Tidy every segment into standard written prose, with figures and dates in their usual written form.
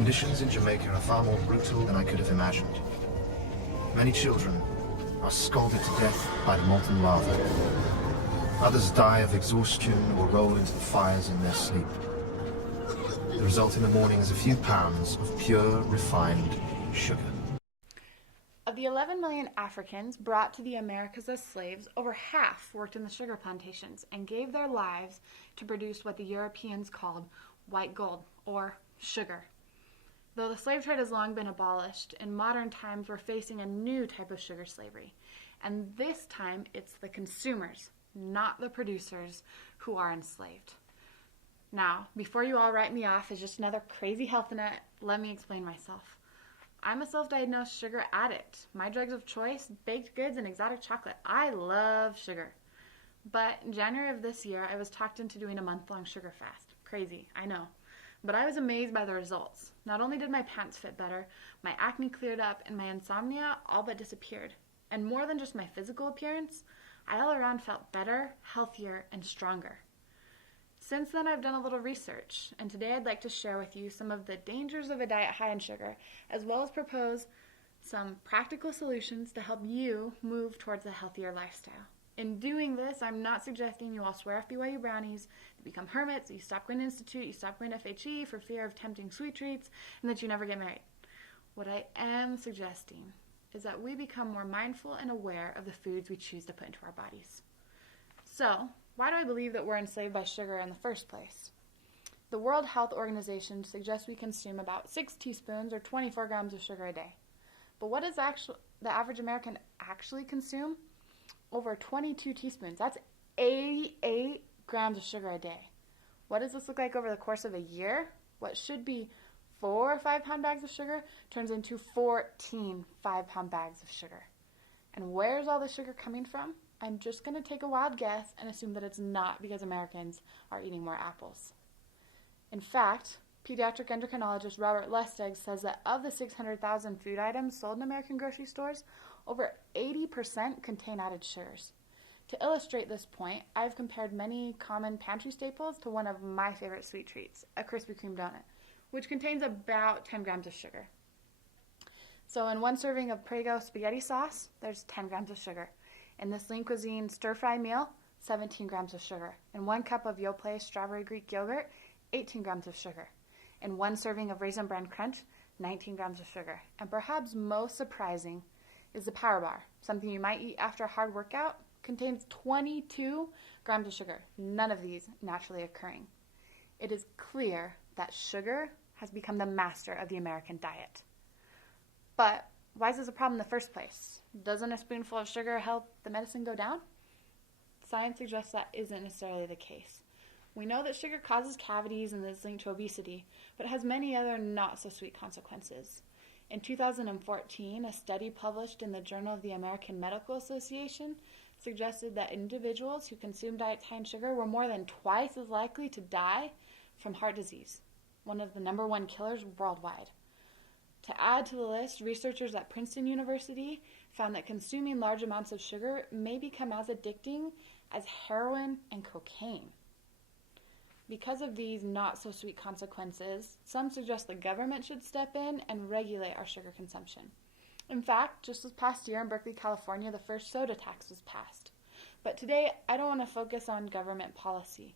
conditions in Jamaica are far more brutal than I could have imagined. Many children are scalded to death by the molten lava. Others die of exhaustion or roll into the fires in their sleep. The result in the morning is a few pounds of pure, refined sugar. Of the 11 million Africans brought to the Americas as slaves, over half worked in the sugar plantations and gave their lives to produce what the Europeans called white gold, or sugar. Though the slave trade has long been abolished, in modern times we're facing a new type of sugar slavery. And this time it's the consumers, not the producers, who are enslaved. Now, before you all write me off as just another crazy health nut, let me explain myself. I'm a self-diagnosed sugar addict. My drugs of choice, baked goods and exotic chocolate. I love sugar. But in January of this year, I was talked into doing a month-long sugar fast. Crazy, I know. But I was amazed by the results. Not only did my pants fit better, my acne cleared up and my insomnia all but disappeared. And more than just my physical appearance, I all around felt better, healthier, and stronger. Since then, I've done a little research, and today I'd like to share with you some of the dangers of a diet high in sugar, as well as propose some practical solutions to help you move towards a healthier lifestyle. In doing this, I'm not suggesting you all swear off BYU brownies, you become hermits, you stop going to institute, you stop going to FHE for fear of tempting sweet treats, and that you never get married. What I am suggesting is that we become more mindful and aware of the foods we choose to put into our bodies. So, why do I believe that we're enslaved by sugar in the first place? The World Health Organization suggests we consume about 6 teaspoons or 24 grams of sugar a day. But what does the average American actually consume? Over 22 teaspoons. That's 88 grams of sugar a day. What does this look like over the course of a year? What should be 4 or 5 pound bags of sugar turns into 14 5-pound bags of sugar. And where's all the sugar coming from? I'm just going to take a wild guess and assume that it's not because Americans are eating more apples. In fact, pediatric endocrinologist Robert Lustig says that of the 600,000 food items sold in American grocery stores, over 80% contain added sugars. To illustrate this point, I've compared many common pantry staples to one of my favorite sweet treats, a Krispy Kreme donut, which contains about 10 grams of sugar. So in one serving of Prego spaghetti sauce, there's 10 grams of sugar. In this Lean Cuisine stir-fry meal, 17 grams of sugar. In 1 cup of Yoplait strawberry Greek yogurt, 18 grams of sugar. In 1 serving of Raisin Bran Crunch, 19 grams of sugar. And perhaps most surprising is the Power Bar, something you might eat after a hard workout, contains 22 grams of sugar, none of these naturally occurring. It is clear that sugar has become the master of the American diet. But why is this a problem in the first place? Doesn't a spoonful of sugar help the medicine go down? Science suggests that isn't necessarily the case. We know that sugar causes cavities and is linked to obesity, but it has many other not-so-sweet consequences. In 2014, a study published in the Journal of the American Medical Association suggested that individuals who consumed diets high in sugar were more than twice as likely to die from heart disease, one of the #1 killers worldwide. To add to the list, researchers at Princeton University found that consuming large amounts of sugar may become as addicting as heroin and cocaine. Because of these not-so-sweet consequences, some suggest the government should step in and regulate our sugar consumption. In fact, just this past year in Berkeley, California, the first soda tax was passed. But today, I don't want to focus on government policy.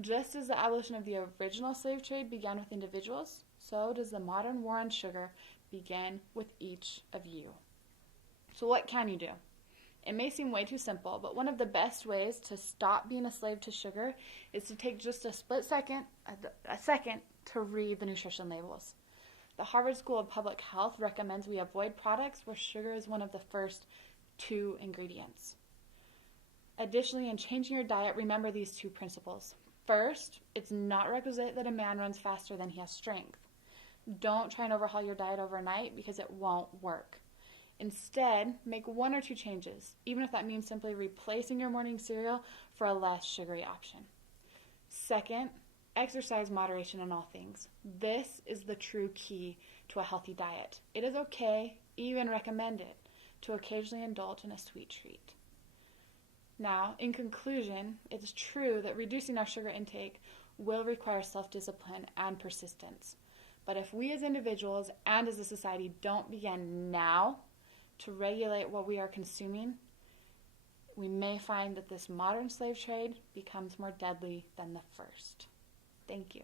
Just as the abolition of the original slave trade began with individuals, so does the modern war on sugar begin with each of you. So what can you do? It may seem way too simple, but one of the best ways to stop being a slave to sugar is to take just a second to read the nutrition labels. The Harvard School of Public Health recommends we avoid products where sugar is one of the first 2 ingredients. Additionally, in changing your diet, remember these 2 principles. First, it's not requisite that a man runs faster than he has strength. Don't try and overhaul your diet overnight because it won't work. Instead, make 1 or 2 changes, even if that means simply replacing your morning cereal for a less sugary option. Second, exercise moderation in all things. This is the true key to a healthy diet. It is okay, even recommended, to occasionally indulge in a sweet treat. Now, in conclusion, it is true that reducing our sugar intake will require self-discipline and persistence. But if we as individuals and as a society don't begin now to regulate what we are consuming, we may find that this modern slave trade becomes more deadly than the first. Thank you.